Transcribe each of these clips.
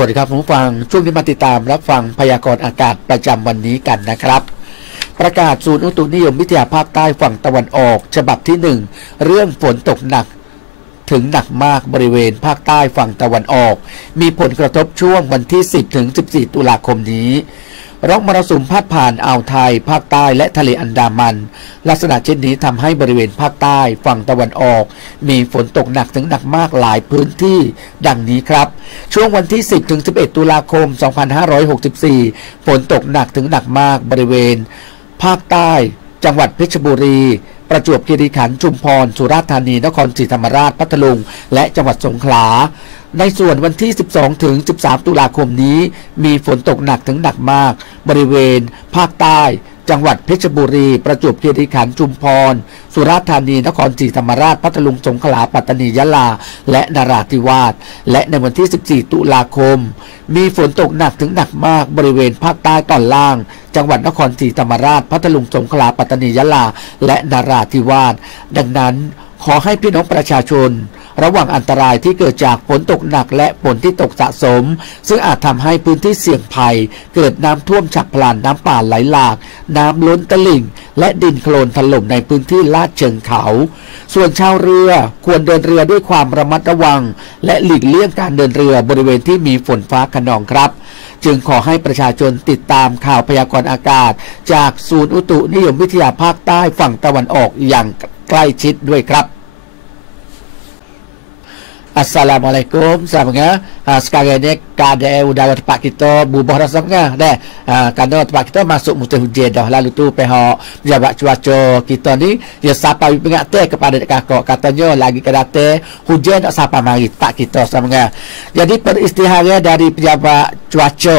วัสดีครับผู้ฟังช่วงนี้มาติดตามรับฟังพยากรณ์อากาศประจำวันนี้กันนะครับประกาศศูนย์อุตุนิยมวิทยาภาคใต้ฝั่งตะวันออกฉบับที่ 1เรื่องฝนตกหนักถึงหนักมากบริเวณภาคใต้ฝั่งตะวันออกมีผลกระทบช่วงวันที่10ถึง14ตุลาคมนี้ร่องมรสุมพาดผ่านอ่าวไทยภาคใต้และทะเลอันดามันลักษณะเช่นนี้ทำให้บริเวณภาคใต้ฝั่งตะวันออกมีฝนตกหนักถึงหนักมากหลายพื้นที่ดังนี้ครับช่วงวันที่10ถึง11ตุลาคม2564ฝนตกหนักถึงหนักมากบริเวณภาคใต้จังหวัดเพชรบุรีประจวบคีรีขันธ์ชุมพรสุราษฎร์ธานีนครศรีธรรมราชพัทลุงและจังหวัดสงขลาในส่วนวันที่12ถึง13ตุลาคมนี้มีฝนตกหนักถึงหนักมากบริเวณภาคใต้จังหวัดเพชรบุรีประจวบคีรีขันธ์ชุมพรสุราษฎร์ธานีนครศรีธรรมราชพัทลุงสงขลาปัตตานียะลาและนราธิวาสและในวันที่14ตุลาคมมีฝนตกหนักถึงหนักมากบริเวณภาคใต้ตอนล่างจังหวัดนครศรีธรรมราชพัทลุงสงขลาปัตตานียะลาและนราธิวาสดังนั้นขอให้พี่น้องประชาชนระวังอันตรายที่เกิดจากฝนตกหนักและฝนที่ตกสะสมซึ่งอาจทำให้พื้นที่เสี่ยงภัยเกิดน้ำท่วมฉับพลันน้ำป่าไหลหลากน้ำล้นตลิ่งและดินโคลนถล่มในพื้นที่ลาดเชิงเขาส่วนชาวเรือควรเดินเรือด้วยความระมัดระวังและหลีกเลี่ยงการเดินเรือบริเวณที่มีฝนฟ้าคะนองครับจึงขอให้ประชาชนติดตามข่าวพยากรณ์อากาศจากศูนย์อุตุนิยมวิทยาภาคใต้ฝั่งตะวันออกอย่างใกล้ชิดด้วยครับAssalamualaikum sahabat. Sekarang ni keadaan udara tempat kita berubah rasanya dah. Kerana tempat kita masuk musim hujan dah. Lalu tu pihak pejabat cuaca kita ni dia sampai peringatkan kepada kakak katanya lagi ke datang hujan tak sampai mari tempat kita sahabat. Jadi peristiharaan dari pejabat cuaca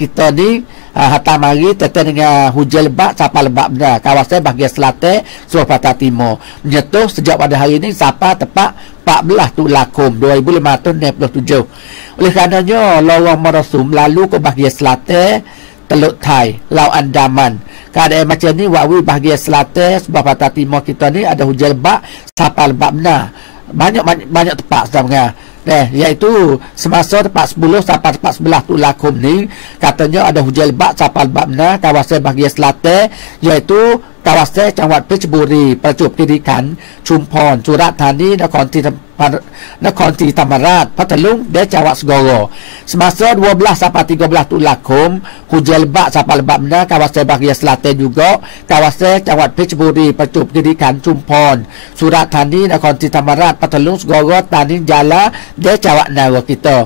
kita ni hatta mari tetap dengan hujan lebat sampai lebat benar kawasan bahagian selatan Sulawesi Selatan Timur menyentuh sejak pada hari ini sampai tepat 14 Tulakum 2567. Oleh karenanya lorong merosum lalu ke bahagian selatan Teluk Thai, Laut Andaman. Keadaan macam ni waktu bahagian selatan Sulawesi Selatan Timur kita ni ada hujan lebat sampai lebat benar. Banyak tempat sebenarnya. Iaitu semasa tepat 10 sampai tepat 11 Tulakum ni katanya ada hujan lebat sampai lebat benar kawasan bahagian selatan iaitu kawasanจังหวัด เพชรบุรีประจวบคีรีขันธ์ชุมพรสุราษฎร์ธานีนครศรีธรรมราชพัทลุงdanจังหวัด Segoro semasa 12 sampai 13 Tulakum hujan lebat sampai lebat benar kawasan bahagian selatan juga kawasanจังหวัด เพชรบุรีประจวบคีรีขันธ์ชุมพรสุราษฎร์ธานีนครศรีธรรมราชพัทลุง Segoro Tanin Jala danจังหวัด Nara kita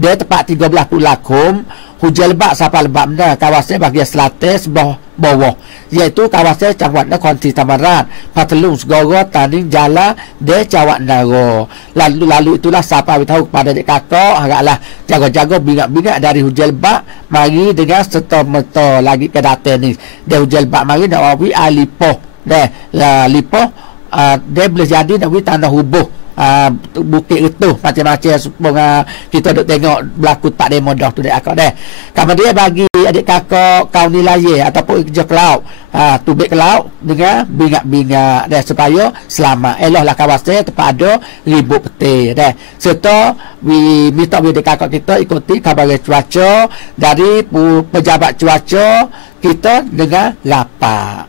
dia tepat 13 Tulakum hujan lebat sampai lebat benar kawasan bahagian selatan sebelah bawah iaitu kawasanจังหวัด นครศรีธรรมราชพัทลุง Segoro Tanin Jala danจังหวัด Nara lalu itulah sampai beritahu kepada adik kakak haraplah jaga-jaga bingat-bingat dari hujan lebat mari dengan serta-merta lagi ke datang ni dia hujan lebat mari nak wawi lipoh lipoh dia boleh jadi nak wawi tanah hubuh Bukit Utuh macam-macam kita duk tengok berlaku tak demo dah tu dek akak dah. Kemudian bagi adik kakak kau nilai ataupun kerja ke laut tubik ke laut dengan bingat-bingat dah supaya selamat eloklah kawasan tempat ada ribut peti dah. Serta minta adik kakak kita ikuti khabar cuaca dari pejabat cuaca kita dengan rapat.